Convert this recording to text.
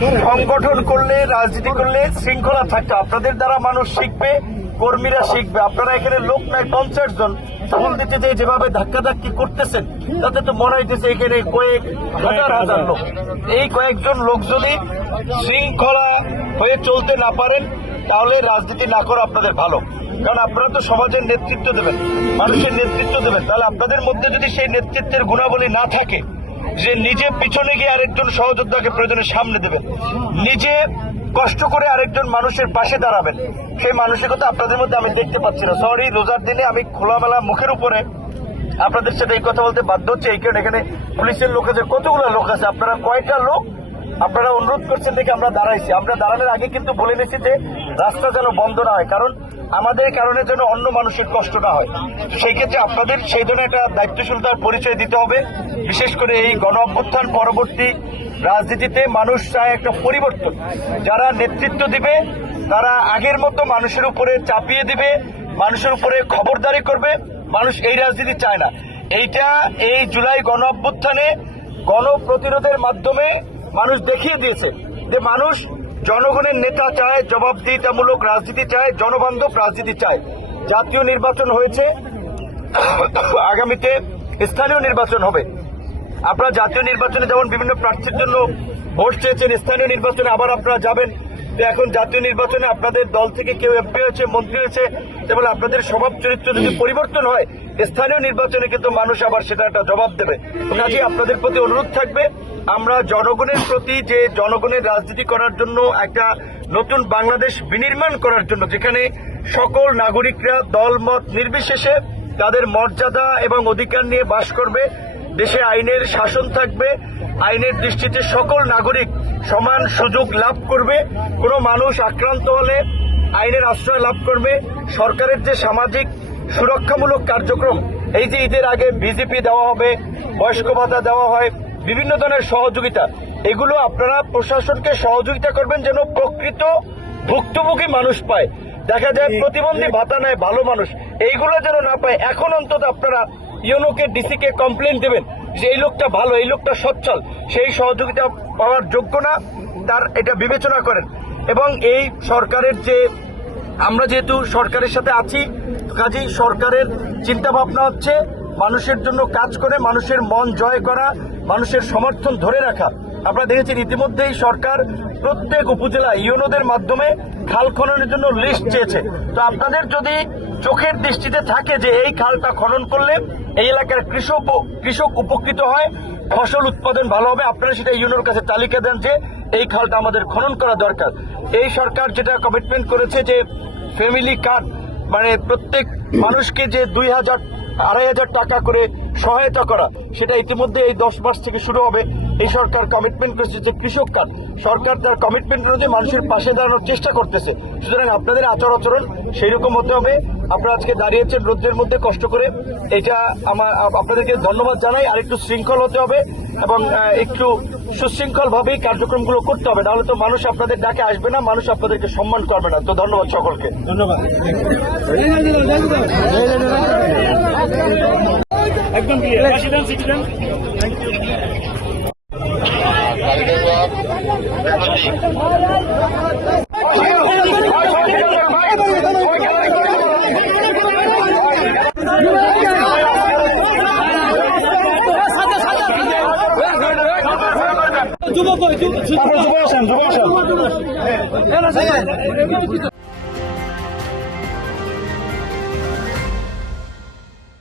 সংগঠন করলে, রাজনীতি করলে শৃঙ্খলা থাকতো। আপনাদের দ্বারা মানুষ শিখবে, কর্মীরা শিখবে। আপনারা এখানে লোক নাই 50 জন, ভোট দিতে যে যেভাবে ধাক্কাধাক্কি করতেছেন তাতে তো মনে হইতেছে এখানে কয়েক হাজার হাজার লোক। এই কয়েকজন লোক যদি শৃঙ্খলা হয়ে চলতে না পারেন তাহলে রাজনীতি না করা আপনাদের ভালো। কারণ আপনারা তো সমাজের নেতৃত্ব দেবেন, মানুষের নেতৃত্ব দেবেন। তাহলে আপনাদের মধ্যে যদি সেই নেতৃত্বের গুণাবলী না থাকে, যে নিজে পিছনে গিয়ে আরেকজন সহযোদ্ধাকে প্রয়োজনে সামনে দেবেন, নিজে কষ্ট করে আরেকজন মানুষের পাশে দাঁড়াবেন, সেই মানসিকতা আপনাদের মধ্যে আমি দেখতে পাচ্ছি না। সরি, রোজার দিনে আমি খোলামেলা মুখের উপরে আপনাদের সাথে এই কথা বলতে বাধ্য হচ্ছে। এই কারণে এখানে পুলিশের লোক আছে, কতগুলো লোক আছে, আপনারা কয়টা লোক আপনারা অনুরোধ করছেন দেখে আমরা দাঁড়াইছি। আমরা দাঁড়ানোর আগে কিন্তু বলে নিয়েছি যে রাস্তা যেন বন্ধ না হয়, কারণ আমাদের কারণে যেন অন্য মানুষের কষ্ট না হয়। সেই ক্ষেত্রে আপনাদের সেই জন্য একটা দায়িত্বশীলতার পরিচয় দিতে হবে। বিশেষ করে এই গণ অভ্যুত্থান পরবর্তী রাজনীতিতে মানুষ চায় একটা পরিবর্তন। যারা নেতৃত্ব দিবে তারা আগের মতো মানুষের উপরে চাপিয়ে দিবে, মানুষের উপরে খবরদারি করবে। মানুষ এই রাজনীতি চায় না। এইটা এই জুলাই গণ অভ্যুত্থানে গণপ্রতিরোধের মাধ্যমে মানুষ দেখিয়ে দিয়েছে যে মানুষ জনগণের নেতা চায়, জবাবদিহিতামূলক রাজনীতি চায়, জনবান্ধব রাজনীতি চায়। জাতীয় নির্বাচন হয়েছে, আগামীতে স্থানীয় নির্বাচন হবে। আপনারা জাতীয় নির্বাচনে যেমন বিভিন্ন প্রার্থীর জন্য ভোট চেয়েছেন, স্থানীয় নির্বাচনে আবার আপনারা যাবেন। তো এখন জাতীয় নির্বাচনে আপনাদের দল থেকে কেউ এমপি হয়েছে, মন্ত্রী হয়েছে, এবং আপনাদের স্বভাব চরিত্র যদি পরিবর্তন হয়, স্থানীয় নির্বাচনে কিন্তু মানুষ আবার সেটা একটা জবাব দেবে। কাজেই আপনাদের প্রতি অনুরোধ থাকবে, আমরা জনগণের প্রতি যে জনগণের রাজনীতি করার জন্য একটা নতুন বাংলাদেশ বিনির্মাণ করার জন্য, যেখানে সকল নাগরিকরা দলমত নির্বিশেষে তাদের মর্যাদা এবং অধিকার নিয়ে বাস করবে, দেশে আইনের শাসন থাকবে, আইনের দৃষ্টিতে সকল নাগরিক সমান সুযোগ লাভ করবে, কোনো মানুষ আক্রান্ত হলে আইনের আশ্রয় লাভ করবে। সরকারের যে সামাজিক সুরক্ষামূলক কার্যক্রম, এই যে ঈদের আগে বিজেপি দেওয়া হবে, বয়স্ক ভাতা দেওয়া হয়, বিভিন্ন ধরনের সহযোগিতা, এগুলো আপনারা প্রশাসনকে সহযোগিতা করবেন যেন প্রকৃত ভুক্তভোগী মানুষ পায়। দেখা যায় প্রতিবন্ধী ভাতা নেয় ভালো মানুষ, এইগুলো যেন না পায়। এখন অন্তত আপনারা ইউনোকে, ডিসিকে কমপ্লেন দেবেন যে এই লোকটা ভালো, এই লোকটা সচ্ছল, সেই সহযোগিতা পাওয়ার যোগ্য না, তার এটা বিবেচনা করেন। এবং এই সরকারের যে, আমরা যেহেতু সরকারের সাথে আছি, কাজেই সরকারের চিন্তা ভাবনা হচ্ছে মানুষের জন্য কাজ করে মানুষের মন জয় করা, মানুষের সমর্থন ধরে রাখা। আপনারা দেখেছেন ইতিমধ্যেই সরকার প্রত্যেক উপজেলা ইউনোদের মাধ্যমে খাল খননের জন্য লিস্ট চেয়েছে। তো আপনাদের যদি চোখের দৃষ্টিতে থাকে যে এই খালটা খনন করলে এই এলাকার কৃষক উপকৃত হয়, ফসল উৎপাদন ভালো হবে, আপনারা সেটা ইউনোর কাছে তালিকা দেন যে এই খালটা আমাদের খনন করা দরকার। এই সরকার যেটা কমিটমেন্ট করেছে যে ফ্যামিলি কার্ড, মানে প্রত্যেক মানুষকে যে 2,000-2,500 টাকা করে সহায়তা করা, সেটা ইতিমধ্যে এই 10 মাস থেকে শুরু হবে। এই সরকার কমিটমেন্ট করেছে যে কৃষক কার্ড, সরকার তার কমিটমেন্ট অনুযায়ী মানুষের পাশে দাঁড়ানোর চেষ্টা করতেছে। সুতরাং আপনাদের আচরণ সেই রকম হতে হবে। আপনারা আজকে দাঁড়িয়েছেন রোদ্রের মধ্যে কষ্ট করে, এটা আপনাদেরকে ধন্যবাদ জানাই। আর একটু শৃঙ্খল হতে হবে এবং একটু সুশৃঙ্খল ভাবেই কার্যক্রমগুলো করতে হবে, নাহলে তো মানুষ আপনাদের ডাকে আসবে না, মানুষ আপনাদেরকে সম্মান করবে না। তো ধন্যবাদ সকলকে। ধন্যবাদ। একদম যুবক